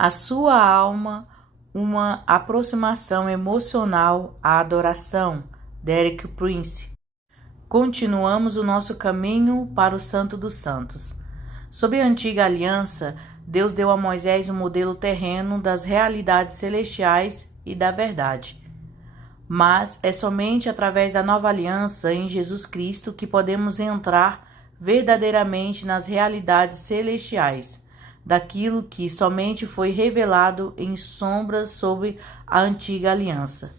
a sua alma uma aproximação emocional à adoração. Derek Prince. Continuamos o nosso caminho para o Santo dos Santos. Sob a antiga aliança, Deus deu a Moisés um modelo terreno das realidades celestiais e da verdade. Mas é somente através da nova aliança em Jesus Cristo que podemos entrar verdadeiramente nas realidades celestiais, daquilo que somente foi revelado em sombras sob a antiga aliança.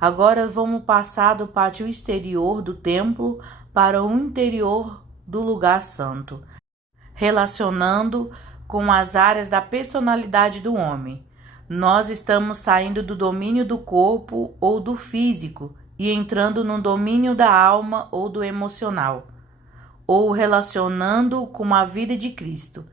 Agora vamos passar do pátio exterior do templo para o interior do lugar santo, relacionando com as áreas da personalidade do homem. Nós estamos saindo do domínio do corpo ou do físico e entrando no domínio da alma ou do emocional, ou relacionando com a vida de Cristo.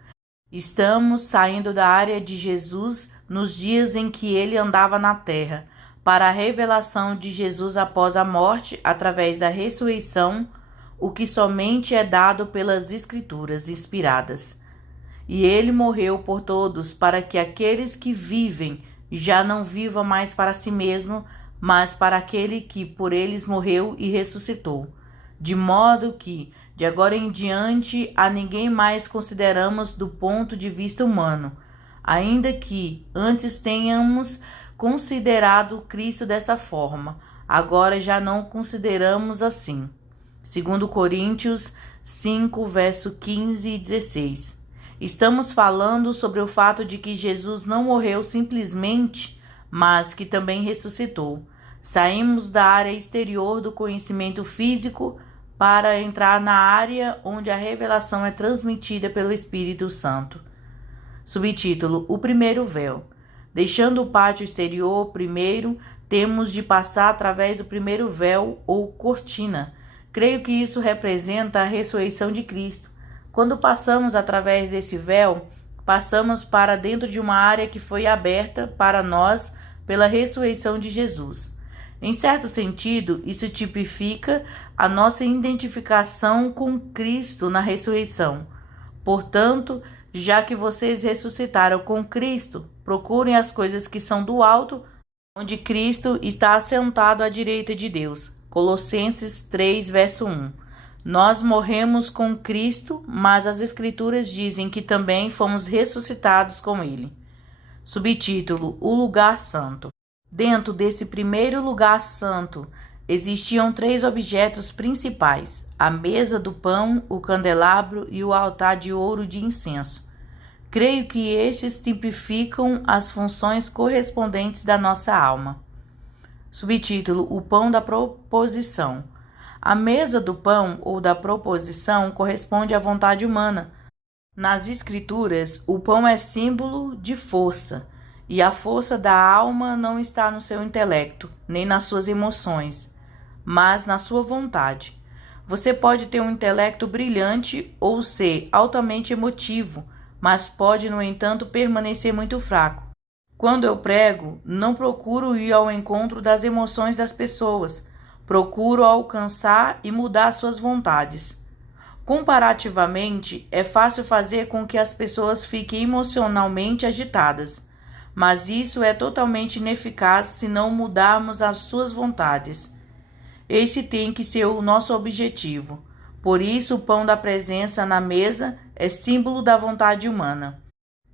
Estamos saindo da área de Jesus nos dias em que ele andava na terra, para a revelação de Jesus após a morte através da ressurreição, o que somente é dado pelas Escrituras inspiradas. E ele morreu por todos, para que aqueles que vivem já não vivam mais para si mesmo, mas para aquele que por eles morreu e ressuscitou. De modo que, de agora em diante, a ninguém mais consideramos do ponto de vista humano, ainda que antes tenhamos considerado Cristo dessa forma, agora já não consideramos assim. 2 Coríntios 5, verso 15 e 16. Estamos falando sobre o fato de que Jesus não morreu simplesmente, mas que também ressuscitou. Saímos da área exterior do conhecimento físico para entrar na área onde a revelação é transmitida pelo Espírito Santo. Subtítulo: O primeiro véu. Deixando o pátio exterior primeiro, temos de passar através do primeiro véu ou cortina. Creio que isso representa a ressurreição de Cristo. Quando passamos através desse véu, passamos para dentro de uma área que foi aberta para nós pela ressurreição de Jesus. Em certo sentido, isso tipifica a nossa identificação com Cristo na ressurreição. Portanto, já que vocês ressuscitaram com Cristo, procurem as coisas que são do alto, onde Cristo está assentado à direita de Deus. Colossenses 3, verso 1. Nós morremos com Cristo, mas as Escrituras dizem que também fomos ressuscitados com Ele. Subtítulo: O lugar santo. Dentro desse primeiro lugar santo, existiam 3 objetos principais: a mesa do pão, o candelabro e o altar de ouro de incenso. Creio que estes tipificam as funções correspondentes da nossa alma. Subtítulo: O pão da proposição. A mesa do pão ou da proposição corresponde à vontade humana. Nas Escrituras, o pão é símbolo de força, e a força da alma não está no seu intelecto, nem nas suas emoções, mas na sua vontade. Você pode ter um intelecto brilhante ou ser altamente emotivo, mas pode, no entanto, permanecer muito fraco. Quando eu prego, não procuro ir ao encontro das emoções das pessoas, procuro alcançar e mudar suas vontades. Comparativamente, é fácil fazer com que as pessoas fiquem emocionalmente agitadas, mas isso é totalmente ineficaz se não mudarmos as suas vontades. Esse tem que ser o nosso objetivo. Por isso, o pão da presença na mesa é símbolo da vontade humana.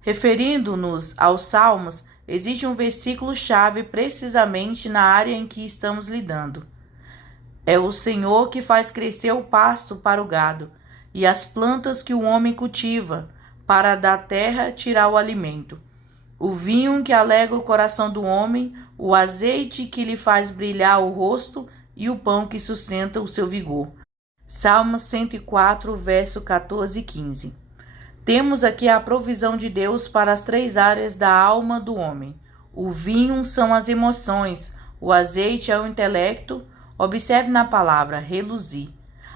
Referindo-nos aos Salmos, existe um versículo-chave precisamente na área em que estamos lidando. É o Senhor que faz crescer o pasto para o gado, e as plantas que o homem cultiva, para da terra tirar o alimento. O vinho que alegra o coração do homem, o azeite que lhe faz brilhar o rosto e o pão que sustenta o seu vigor. Salmos 104, verso 14 e 15. Temos aqui a provisão de Deus para as 3 áreas da alma do homem. O vinho são as emoções, o azeite é o intelecto. Observe na palavra reluzir,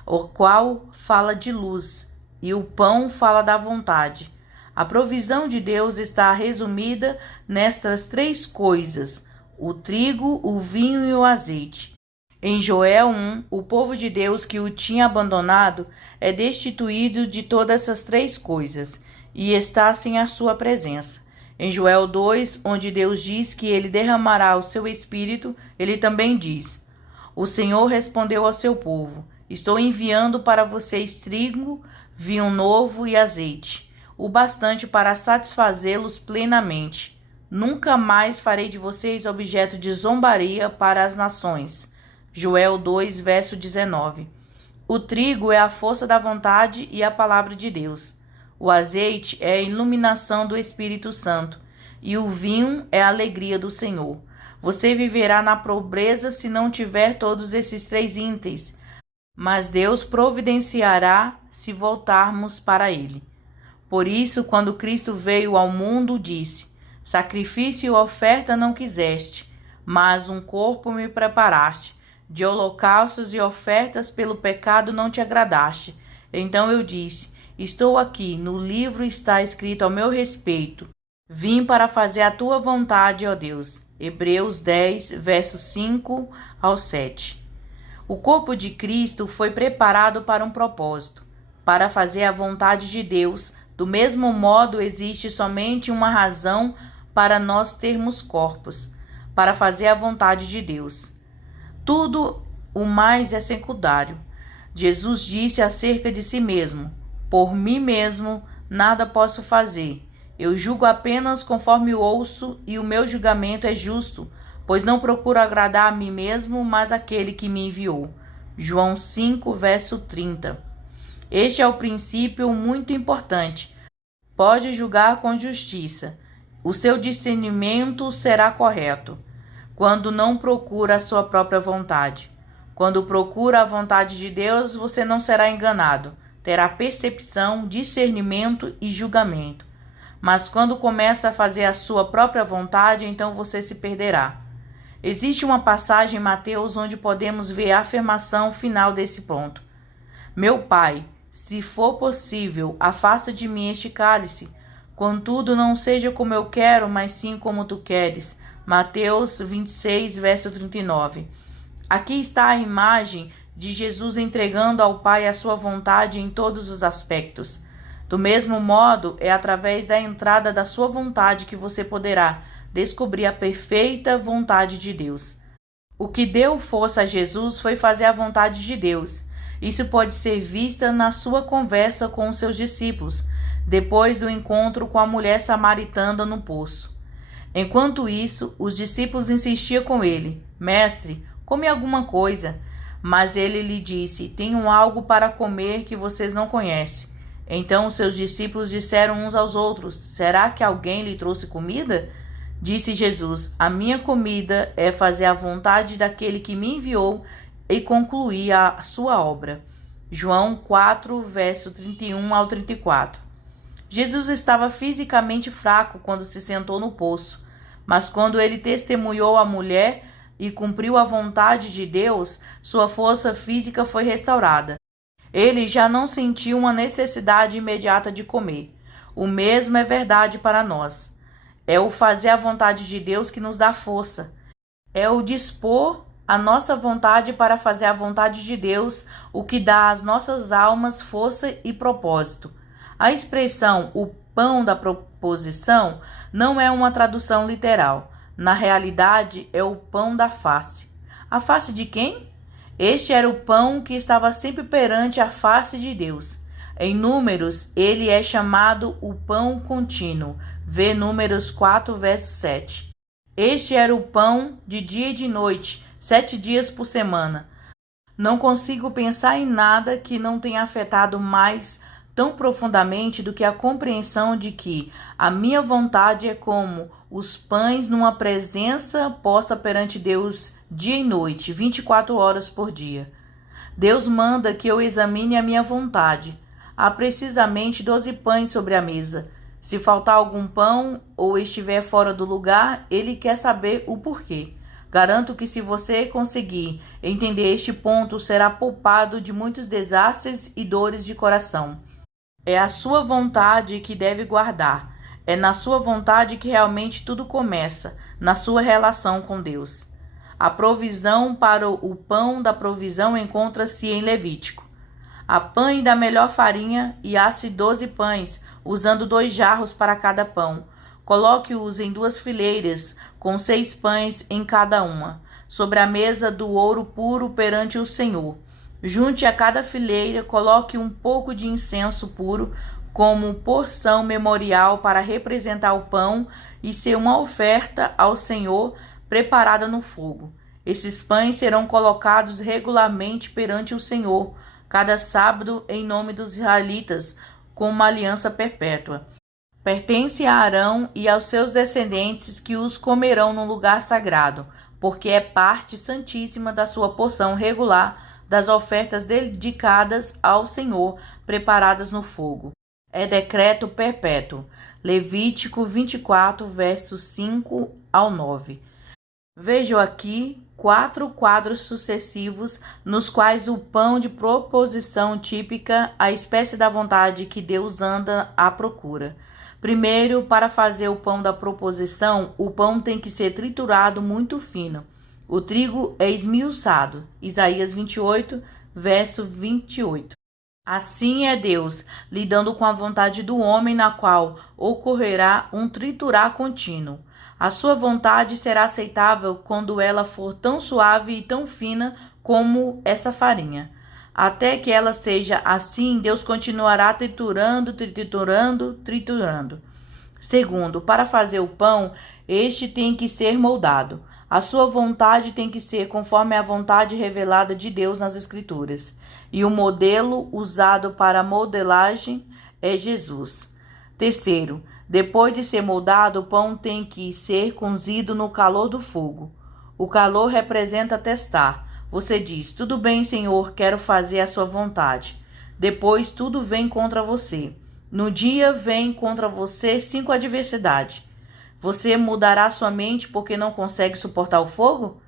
o qual fala de luz, e o pão fala da vontade. A provisão de Deus está resumida nestas 3 coisas: o trigo, o vinho e o azeite. Em Joel 1, o povo de Deus que o tinha abandonado é destituído de todas essas 3 coisas e está sem a sua presença. Em Joel 2, onde Deus diz que ele derramará o seu espírito, ele também diz: O Senhor respondeu ao seu povo: Estou enviando para vocês trigo, vinho novo e azeite, o bastante para satisfazê-los plenamente. Nunca mais farei de vocês objeto de zombaria para as nações. Joel 2, verso 19. O trigo é a força da vontade e a palavra de Deus. O azeite é a iluminação do Espírito Santo. E o vinho é a alegria do Senhor. Você viverá na pobreza se não tiver todos esses 3 itens, mas Deus providenciará se voltarmos para Ele. Por isso, quando Cristo veio ao mundo, disse: Sacrifício e oferta não quiseste, mas um corpo me preparaste. De holocaustos e ofertas pelo pecado não te agradaste. Então eu disse: Estou aqui, no livro está escrito ao meu respeito. Vim para fazer a tua vontade, ó Deus. Hebreus 10, versos 5 ao 7. O corpo de Cristo foi preparado para um propósito, para fazer a vontade de Deus. Do mesmo modo, existe somente uma razão para nós termos corpos, para fazer a vontade de Deus. Tudo o mais é secundário. Jesus disse acerca de si mesmo: Por mim mesmo nada posso fazer. Eu julgo apenas conforme ouço, e o meu julgamento é justo, pois não procuro agradar a mim mesmo, mas aquele que me enviou. João 5, verso 30. Este é o princípio muito importante. Pode julgar com justiça. O seu discernimento será correto, quando não procura a sua própria vontade. Quando procura a vontade de Deus, você não será enganado. Terá percepção, discernimento e julgamento. Mas quando começa a fazer a sua própria vontade, então você se perderá. Existe uma passagem em Mateus onde podemos ver a afirmação final desse ponto. Meu Pai, se for possível, afasta de mim este cálice. Contudo, não seja como eu quero, mas sim como tu queres. Mateus 26, verso 39. Aqui está a imagem de Jesus entregando ao Pai a sua vontade em todos os aspectos. Do mesmo modo, é através da entrada da sua vontade que você poderá descobrir a perfeita vontade de Deus. O que deu força a Jesus foi fazer a vontade de Deus. Isso pode ser vista na sua conversa com os seus discípulos, depois do encontro com a mulher samaritana no poço. Enquanto isso, os discípulos insistiam com ele: Mestre, come alguma coisa. Mas ele lhe disse: Tenho algo para comer que vocês não conhecem. Então os seus discípulos disseram uns aos outros: Será que alguém lhe trouxe comida? Disse Jesus: A minha comida é fazer a vontade daquele que me enviou e concluir a sua obra. João 4, verso 31 ao 34. Jesus estava fisicamente fraco quando se sentou no poço, mas quando ele testemunhou a mulher e cumpriu a vontade de Deus, sua força física foi restaurada. Ele já não sentiu uma necessidade imediata de comer. O mesmo é verdade para nós. É o fazer a vontade de Deus que nos dá força. É o dispor a nossa vontade para fazer a vontade de Deus, o que dá às nossas almas força e propósito. A expressão "o pão da proposição" não é uma tradução literal. Na realidade, é o pão da face. A face de quem? Este era o pão que estava sempre perante a face de Deus. Em Números, ele é chamado o pão contínuo. Vê Números 4, verso 7. Este era o pão de dia e de noite, 7 dias por semana. Não consigo pensar em nada que não tenha afetado mais tão profundamente do que a compreensão de que a minha vontade é como os pães numa presença posta perante Deus dia e noite, 24 horas por dia. Deus manda que eu examine a minha vontade. Há precisamente 12 pães sobre a mesa. Se faltar algum pão ou estiver fora do lugar, ele quer saber o porquê. Garanto que se você conseguir entender este ponto, será poupado de muitos desastres e dores de coração. É a sua vontade que deve guardar. É na sua vontade que realmente tudo começa, na sua relação com Deus. A provisão para o pão da provisão encontra-se em Levítico. Apanhe da melhor farinha e asse 12 pães, usando 2 jarros para cada pão. Coloque-os em 2 fileiras, com 6 pães em cada uma, sobre a mesa do ouro puro perante o Senhor. Junte a cada fileira, coloque um pouco de incenso puro, como porção memorial para representar o pão e ser uma oferta ao Senhor preparada no fogo. Esses pães serão colocados regularmente perante o Senhor, cada sábado, em nome dos israelitas, com uma aliança perpétua. Pertence a Arão e aos seus descendentes, que os comerão no lugar sagrado, porque é parte santíssima da sua porção regular das ofertas dedicadas ao Senhor, preparadas no fogo. É decreto perpétuo. Levítico 24, versos 5 ao 9. Vejo aqui 4 quadros sucessivos nos quais o pão de proposição típica, a espécie da vontade que Deus anda à procura. Primeiro, para fazer o pão da proposição, o pão tem que ser triturado muito fino. O trigo é esmiuçado. Isaías 28, verso 28. Assim é Deus, lidando com a vontade do homem, na qual ocorrerá um triturar contínuo. A sua vontade será aceitável quando ela for tão suave e tão fina como essa farinha. Até que ela seja assim, Deus continuará triturando. Segundo, para fazer o pão, este tem que ser moldado. A sua vontade tem que ser conforme a vontade revelada de Deus nas Escrituras. E o modelo usado para a modelagem é Jesus. Terceiro, depois de ser moldado, o pão tem que ser cozido no calor do fogo. O calor representa testar. Você diz: tudo bem, Senhor, quero fazer a sua vontade. Depois tudo vem contra você. No dia vem contra você 5 adversidades. Você mudará sua mente porque não consegue suportar o fogo?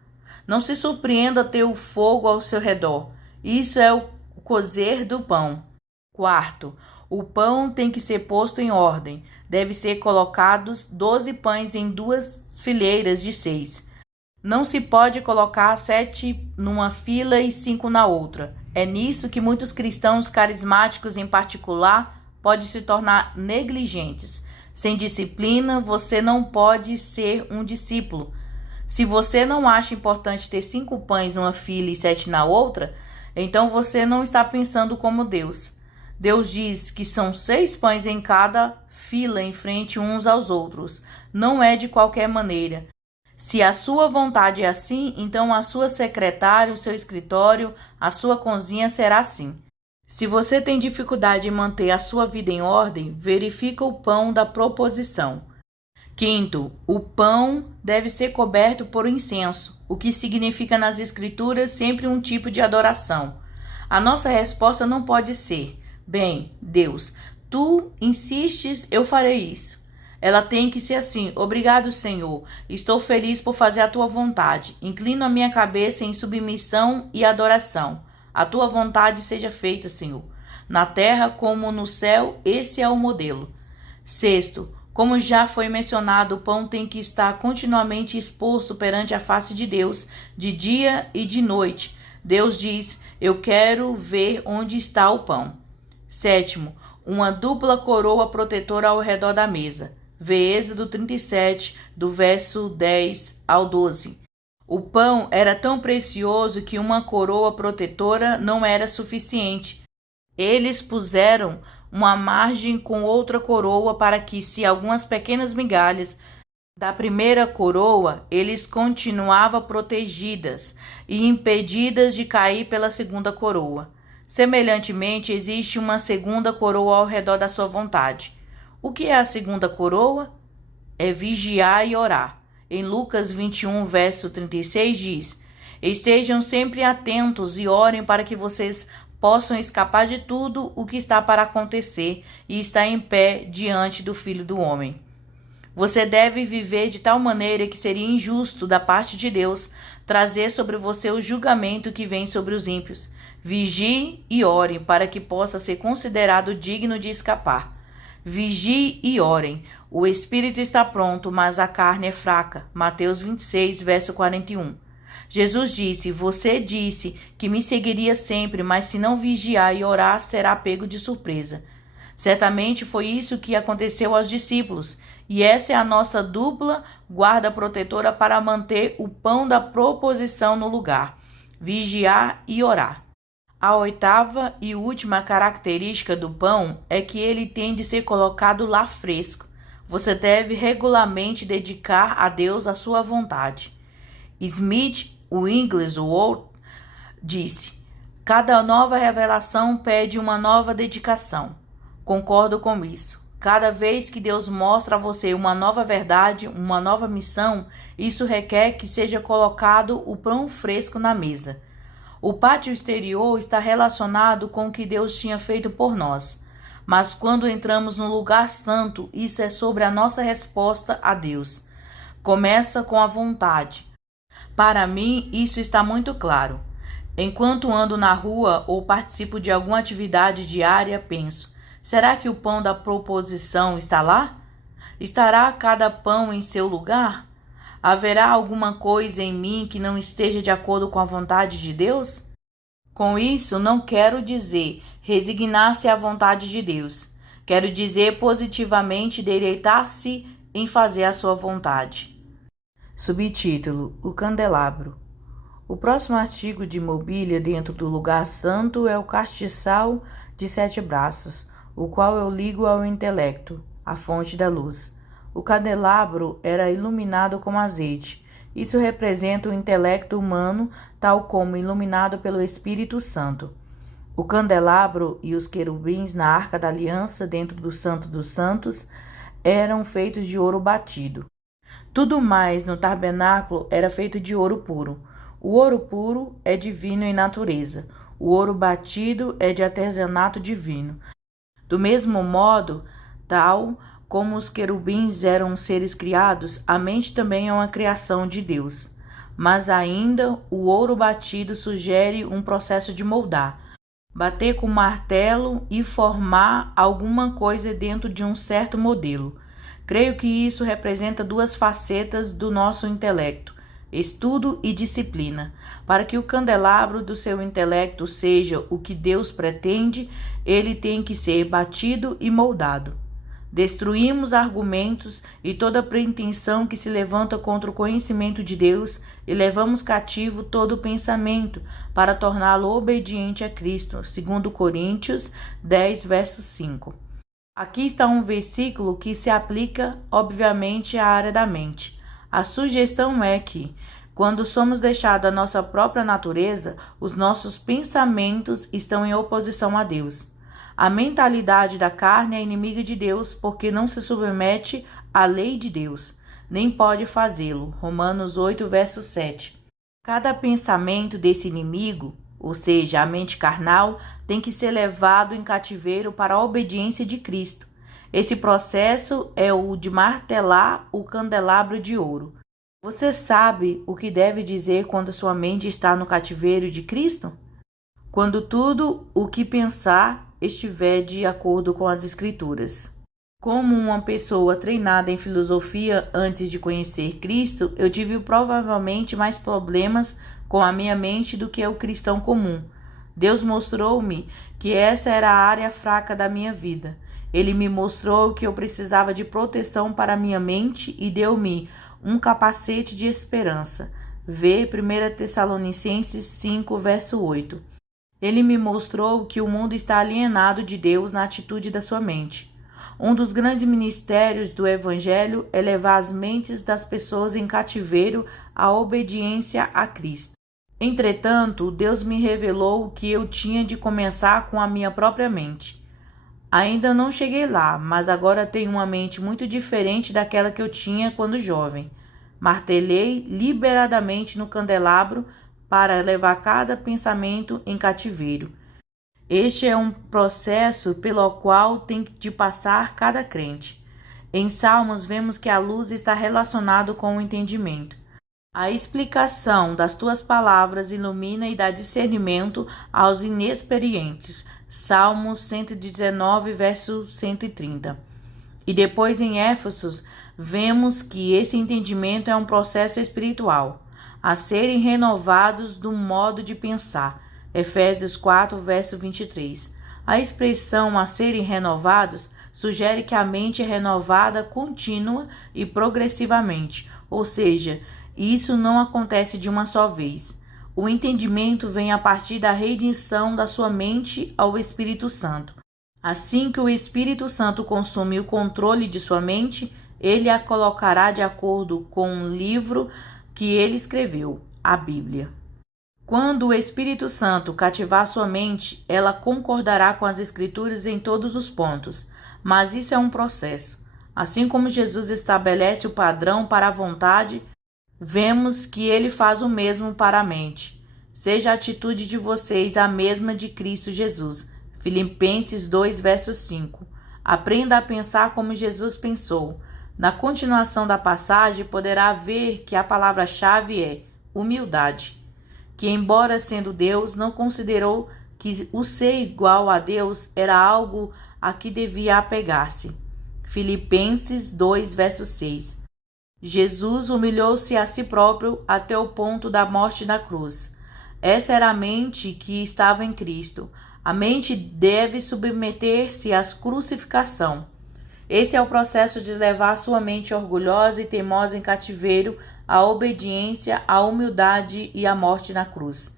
Não se surpreenda ter o fogo ao seu redor. Isso é o cozer do pão. Quarto, o pão tem que ser posto em ordem. Deve ser colocados 12 pães em 2 fileiras de 6. Não se pode colocar 7 numa fila e 5 na outra. É nisso que muitos cristãos carismáticos, em particular, podem se tornar negligentes. Sem disciplina, você não pode ser um discípulo. Se você não acha importante ter 5 pães numa fila e 7 na outra, então você não está pensando como Deus. Deus diz que são 6 pães em cada fila em frente uns aos outros. Não é de qualquer maneira. Se a sua vontade é assim, então a sua secretária, o seu escritório, a sua cozinha será assim. Se você tem dificuldade em manter a sua vida em ordem, verifica o pão da proposição. Quinto, o pão deve ser coberto por incenso, o que significa nas Escrituras sempre um tipo de adoração. A nossa resposta não pode ser: bem, Deus, tu insistes, eu farei isso. Ela tem que ser assim: obrigado, Senhor, estou feliz por fazer a tua vontade. Inclino a minha cabeça em submissão e adoração. A tua vontade seja feita, Senhor. Na terra como no céu, esse é o modelo. Sexto, como já foi mencionado, o pão tem que estar continuamente exposto perante a face de Deus, de dia e de noite. Deus diz: eu quero ver onde está o pão. Sétimo, uma dupla coroa protetora ao redor da mesa. Vê Êxodo 37, do verso 10 ao 12. O pão era tão precioso que uma coroa protetora não era suficiente. Eles puseram uma margem com outra coroa para que, se algumas pequenas migalhas da primeira coroa, eles continuavam protegidas e impedidas de cair pela segunda coroa. Semelhantemente, existe uma segunda coroa ao redor da sua vontade. O que é a segunda coroa? É vigiar e orar. Em Lucas 21, verso 36 diz: estejam sempre atentos e orem para que vocês possam escapar de tudo o que está para acontecer e estar em pé diante do Filho do Homem. Você deve viver de tal maneira que seria injusto da parte de Deus trazer sobre você o julgamento que vem sobre os ímpios. Vigie e ore para que possa ser considerado digno de escapar. Vigie e orem. O espírito está pronto, mas a carne é fraca. Mateus 26, verso 41. Jesus disse: você disse que me seguiria sempre, mas se não vigiar e orar, será pego de surpresa. Certamente foi isso que aconteceu aos discípulos, e essa é a nossa dupla guarda protetora para manter o pão da proposição no lugar, vigiar e orar. A oitava e última característica do pão é que ele tem de ser colocado lá fresco. Você deve regularmente dedicar a Deus a sua vontade. Smith Wigglesworth disse: cada nova revelação pede uma nova dedicação. Concordo com isso. Cada vez que Deus mostra a você uma nova verdade, uma nova missão, isso requer que seja colocado o pão fresco na mesa. O pátio exterior está relacionado com o que Deus tinha feito por nós. Mas quando entramos no lugar santo, isso é sobre a nossa resposta a Deus. Começa com a vontade. Para mim, isso está muito claro. Enquanto ando na rua ou participo de alguma atividade diária, penso: será que o pão da proposição está lá? Estará cada pão em seu lugar? Haverá alguma coisa em mim que não esteja de acordo com a vontade de Deus? Com isso, não quero dizer resignar-se à vontade de Deus. Quero dizer positivamente deleitar-se em fazer a sua vontade. Subtítulo: O candelabro. O próximo artigo de mobília dentro do lugar santo é o castiçal de 7 braços, o qual eu ligo ao intelecto, a fonte da luz. O candelabro era iluminado com azeite. Isso representa o intelecto humano, tal como iluminado pelo Espírito Santo. O candelabro e os querubins na Arca da Aliança, dentro do Santo dos Santos, eram feitos de ouro batido. Tudo mais no tabernáculo era feito de ouro puro. O ouro puro é divino em natureza. O ouro batido é de artesanato divino. Do mesmo modo, tal como os querubins eram seres criados, a mente também é uma criação de Deus. Mas ainda o ouro batido sugere um processo de moldar, bater com martelo e formar alguma coisa dentro de um certo modelo. Creio que isso representa 2 facetas do nosso intelecto: estudo e disciplina. Para que o candelabro do seu intelecto seja o que Deus pretende, ele tem que ser batido e moldado. Destruímos argumentos e toda pretensão que se levanta contra o conhecimento de Deus e levamos cativo todo pensamento para torná-lo obediente a Cristo, segundo Coríntios 10, verso 5. Aqui está um versículo que se aplica, obviamente, à área da mente. A sugestão é que, quando somos deixados à nossa própria natureza, os nossos pensamentos estão em oposição a Deus. A mentalidade da carne é inimiga de Deus porque não se submete à lei de Deus, nem pode fazê-lo. Romanos 8, verso 7. Cada pensamento desse inimigo, ou seja, a mente carnal, tem que ser levado em cativeiro para a obediência de Cristo. Esse processo é o de martelar o candelabro de ouro. Você sabe o que deve dizer quando sua mente está no cativeiro de Cristo? Quando tudo o que pensar estiver de acordo com as Escrituras. Como uma pessoa treinada em filosofia antes de conhecer Cristo, eu tive provavelmente mais problemas com a minha mente do que o cristão comum. Deus mostrou-me que essa era a área fraca da minha vida. Ele me mostrou que eu precisava de proteção para a minha mente e deu-me um capacete de esperança. Vê 1 Tessalonicenses 5, verso 8. Ele me mostrou que o mundo está alienado de Deus na atitude da sua mente. Um dos grandes ministérios do Evangelho é levar as mentes das pessoas em cativeiro à obediência a Cristo. Entretanto, Deus me revelou que eu tinha de começar com a minha própria mente. Ainda não cheguei lá, mas agora tenho uma mente muito diferente daquela que eu tinha quando jovem. Martelei liberadamente no candelabro para levar cada pensamento em cativeiro. Este é um processo pelo qual tem de passar cada crente. Em Salmos vemos que a luz está relacionada com o entendimento. A explicação das tuas palavras ilumina e dá discernimento aos inexperientes. Salmos 119, verso 130. E depois em Éfeso, vemos que esse entendimento é um processo espiritual, a serem renovados do modo de pensar. Efésios 4, verso 23. A expressão a serem renovados sugere que a mente é renovada contínua e progressivamente, ou seja, isso não acontece de uma só vez. O entendimento vem a partir da redenção da sua mente ao Espírito Santo. Assim que o Espírito Santo consome o controle de sua mente, ele a colocará de acordo com o livro que ele escreveu, a Bíblia. Quando o Espírito Santo cativar sua mente, ela concordará com as Escrituras em todos os pontos, mas isso é um processo. Assim como Jesus estabelece o padrão para a vontade, vemos que ele faz o mesmo para a mente. Seja a atitude de vocês a mesma de Cristo Jesus. Filipenses 2, verso 5. Aprenda a pensar como Jesus pensou. Na continuação da passagem, poderá ver que a palavra-chave é humildade, que, embora sendo Deus, não considerou que o ser igual a Deus era algo a que devia apegar-se. Filipenses 2, verso 6. Jesus humilhou-se a si próprio até o ponto da morte na cruz. Essa era a mente que estava em Cristo. A mente deve submeter-se à crucificação. Esse é o processo de levar sua mente orgulhosa e teimosa em cativeiro à obediência, à humildade e à morte na cruz.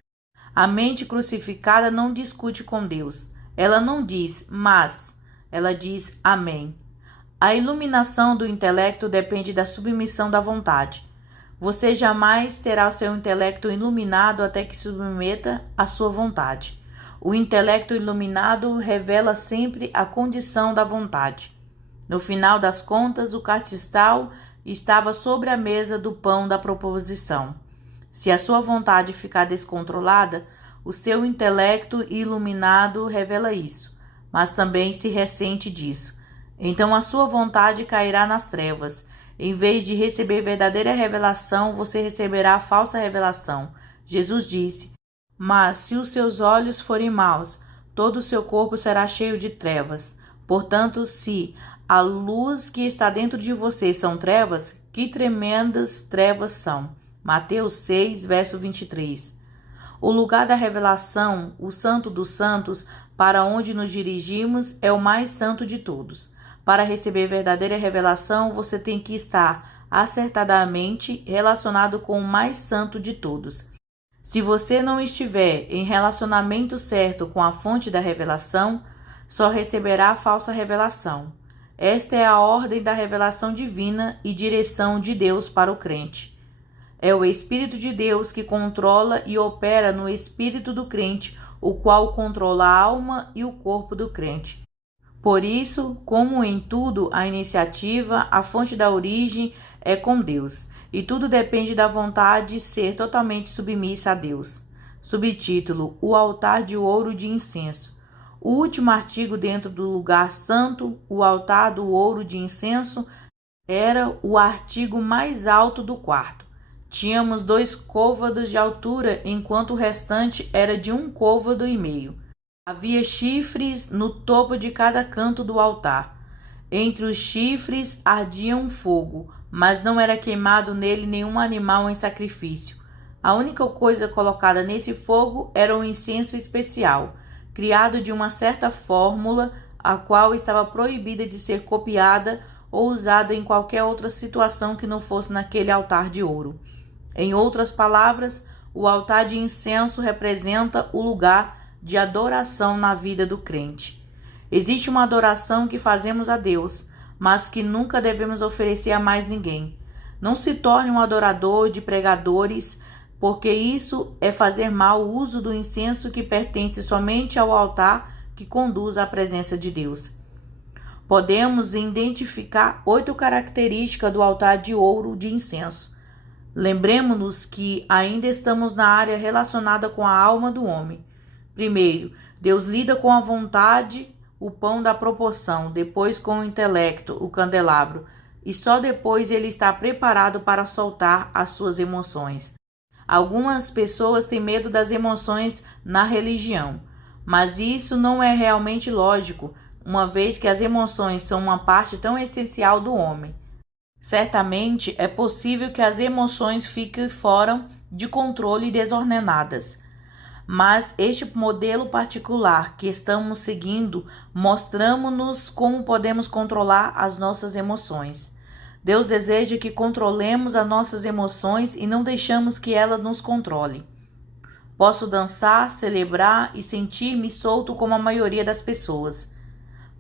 A mente crucificada não discute com Deus. Ela não diz, mas, ela diz amém. A iluminação do intelecto depende da submissão da vontade. Você jamais terá o seu intelecto iluminado até que submeta à sua vontade. O intelecto iluminado revela sempre a condição da vontade. No final das contas, o cristal estava sobre a mesa do pão da proposição. Se a sua vontade ficar descontrolada, o seu intelecto iluminado revela isso, mas também se ressente disso. Então a sua vontade cairá nas trevas. Em vez de receber verdadeira revelação, você receberá falsa revelação. Jesus disse: mas se os seus olhos forem maus, todo o seu corpo será cheio de trevas. Portanto, se a luz que está dentro de você são trevas, que tremendas trevas são. Mateus 6, verso 23. O lugar da revelação, o Santo dos Santos, para onde nos dirigimos, é o mais santo de todos. Para receber verdadeira revelação, você tem que estar acertadamente relacionado com o mais santo de todos. Se você não estiver em relacionamento certo com a fonte da revelação, só receberá a falsa revelação. Esta é a ordem da revelação divina e direção de Deus para o crente. É o Espírito de Deus que controla e opera no espírito do crente, o qual controla a alma e o corpo do crente. Por isso, como em tudo, a iniciativa, a fonte da origem é com Deus, e tudo depende da vontade de ser totalmente submissa a Deus. Subtítulo: O altar de ouro de incenso. O último artigo dentro do lugar santo, o altar do ouro de incenso, era o artigo mais alto do quarto. Tínhamos 2 côvados de altura, enquanto o restante era de 1,5 côvado. Havia chifres no topo de cada canto do altar. Entre os chifres ardia um fogo, mas não era queimado nele nenhum animal em sacrifício. A única coisa colocada nesse fogo era um incenso especial, criado de uma certa fórmula, a qual estava proibida de ser copiada ou usada em qualquer outra situação que não fosse naquele altar de ouro. Em outras palavras, o altar de incenso representa o lugar de adoração na vida do crente. Existe uma adoração que fazemos a Deus, mas que nunca devemos oferecer a mais ninguém. Não se torne um adorador de pregadores, porque isso é fazer mal uso do incenso que pertence somente ao altar que conduz à presença de Deus. Podemos identificar 8 características do altar de ouro de incenso. Lembremos-nos que ainda estamos na área relacionada com a alma do homem. Primeiro, Deus lida com a vontade, o pão da proporção, depois com o intelecto, o candelabro, e só depois ele está preparado para soltar as suas emoções. Algumas pessoas têm medo das emoções na religião, mas isso não é realmente lógico, uma vez que as emoções são uma parte tão essencial do homem. Certamente é possível que as emoções fiquem fora de controle e desordenadas. Mas este modelo particular que estamos seguindo mostramos-nos como podemos controlar as nossas emoções. Deus deseja que controlemos as nossas emoções e não deixamos que elas nos controle. Posso dançar, celebrar e sentir-me solto como a maioria das pessoas,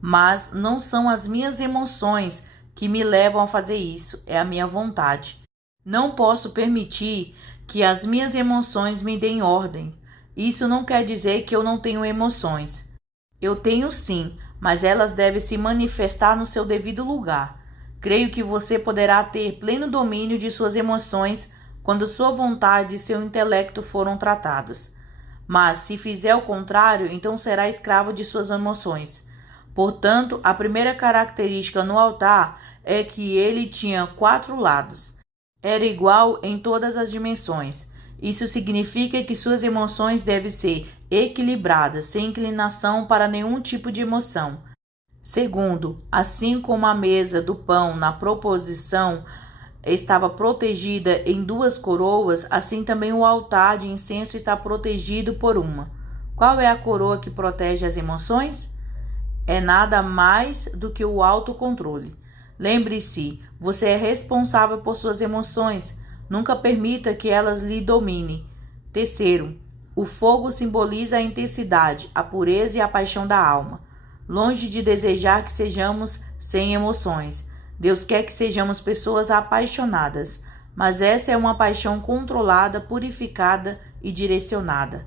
mas não são as minhas emoções que me levam a fazer isso, é a minha vontade. Não posso permitir que as minhas emoções me deem ordem. Isso não quer dizer que eu não tenho emoções. Eu tenho sim, mas elas devem se manifestar no seu devido lugar. Creio que você poderá ter pleno domínio de suas emoções quando sua vontade e seu intelecto foram tratados. Mas, se fizer o contrário, então será escravo de suas emoções. Portanto, a primeira característica no altar é que ele tinha 4 lados. Era igual em todas as dimensões. Isso significa que suas emoções devem ser equilibradas, sem inclinação para nenhum tipo de emoção. Segundo, assim como a mesa do pão na proposição estava protegida em 2 coroas, assim também o altar de incenso está protegido por uma. Qual é a coroa que protege as emoções? É nada mais do que o autocontrole. Lembre-se, você é responsável por suas emoções. Nunca permita que elas lhe dominem. Terceiro, o fogo simboliza a intensidade, a pureza e a paixão da alma. Longe de desejar que sejamos sem emoções, Deus quer que sejamos pessoas apaixonadas, mas essa é uma paixão controlada, purificada e direcionada.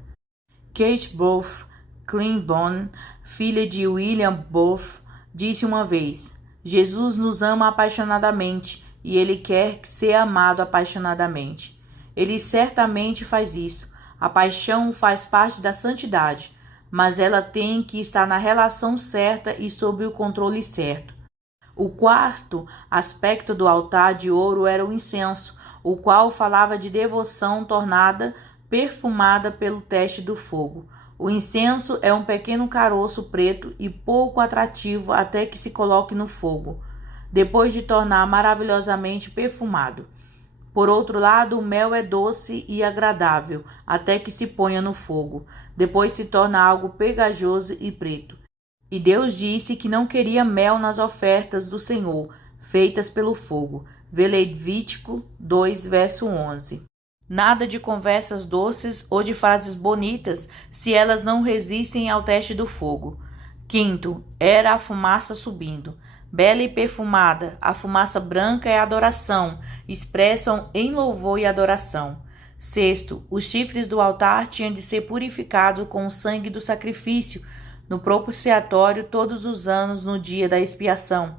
Kate Booth Clingbourne, filha de William Booth, disse uma vez: Jesus nos ama apaixonadamente e Ele quer ser amado apaixonadamente. Ele certamente faz isso. A paixão faz parte da santidade, mas ela tem que estar na relação certa e sob o controle certo. O quarto aspecto do altar de ouro era o incenso, o qual falava de devoção tornada perfumada pelo teste do fogo. O incenso é um pequeno caroço preto e pouco atrativo até que se coloque no fogo, depois de tornar maravilhosamente perfumado. Por outro lado, o mel é doce e agradável até que se ponha no fogo, depois se torna algo pegajoso e preto. E Deus disse que não queria mel nas ofertas do Senhor, feitas pelo fogo. Vê Levítico 2, verso 11. Nada de conversas doces ou de frases bonitas se elas não resistem ao teste do fogo. Quinto, era a fumaça subindo. Bela e perfumada, a fumaça branca é a adoração, expressam em louvor e adoração. Sexto, os chifres do altar tinham de ser purificados com o sangue do sacrifício, no propiciatório todos os anos no dia da expiação.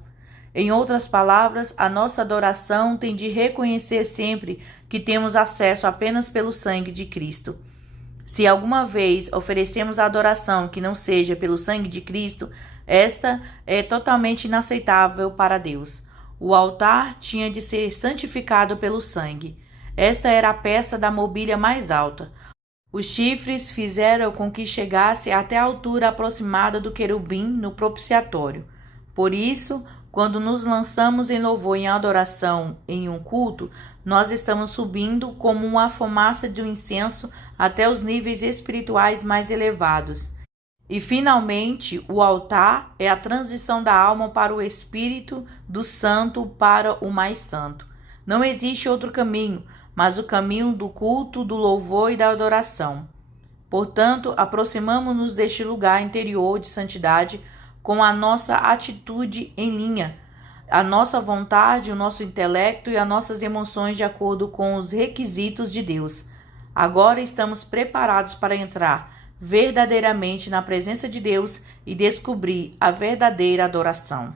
Em outras palavras, a nossa adoração tem de reconhecer sempre que temos acesso apenas pelo sangue de Cristo. Se alguma vez oferecemos a adoração que não seja pelo sangue de Cristo, esta é totalmente inaceitável para Deus. O altar tinha de ser santificado pelo sangue. Esta era a peça da mobília mais alta. Os chifres fizeram com que chegasse até a altura aproximada do querubim no propiciatório. Por isso, quando nos lançamos em louvor e em adoração em um culto, nós estamos subindo como uma fumaça de um incenso até os níveis espirituais mais elevados. E, finalmente, o altar é a transição da alma para o espírito, do santo para o mais santo. Não existe outro caminho, mas o caminho do culto, do louvor e da adoração. Portanto, aproximamo-nos deste lugar interior de santidade com a nossa atitude em linha, a nossa vontade, o nosso intelecto e as nossas emoções de acordo com os requisitos de Deus. Agora estamos preparados para entrar verdadeiramente na presença de Deus e descobrir a verdadeira adoração.